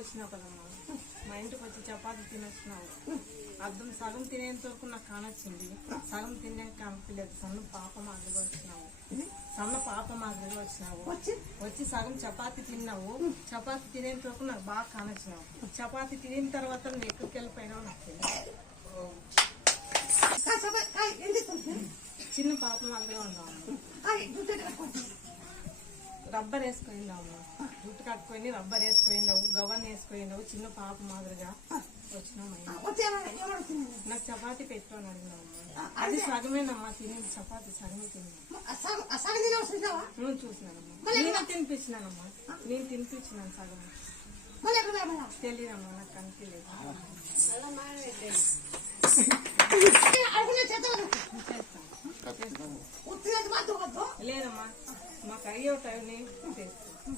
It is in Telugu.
వచ్చినావు కదమ్మా, మా ఇంటికి వచ్చి చపాతి తినొచ్చినావు. అర్థం సగం తినేంత వరకు నాకు కానొచ్చింది, సగం తినేకి కానలేదు. సన్న పాప మాదిరిగా వచ్చినావు, సన్న పాప మాదిరిగా వచ్చినావు. వచ్చి సగం చపాతి తిన్నావు. చపాతి తినేంత వరకు నాకు బాగా కానొచ్చినావు. చపాతి తినిన తర్వాత నువ్వు ఎక్కడికి వెళ్ళిపోయినావు నాకు తెలియదు. చిన్న పాప మాదిరిగా ఉన్నావు. రబ్బర్ వేసుకున్నావు, జుట్టు కట్టుకొని రబ్బర్ వేసుకున్నావు, గవన్ వేసుకున్నావు. చిన్న పాప మాదిరిగా వచ్చినావు. నాకు చపాతి పెట్టుకొని అడిగినావు. అది సగమేనమ్మా తినేది, చపాతి సగమే తిన్నా. నువ్వు చూసినానమ్మా, నేను తినిపించినానమ్మా, నేను తినిపించినాను సగం. తెలియదమ్మా, నాకు కనిపించలేదు. లేదమ్మా, మాకు అయ్యే టైం చేస్తాను.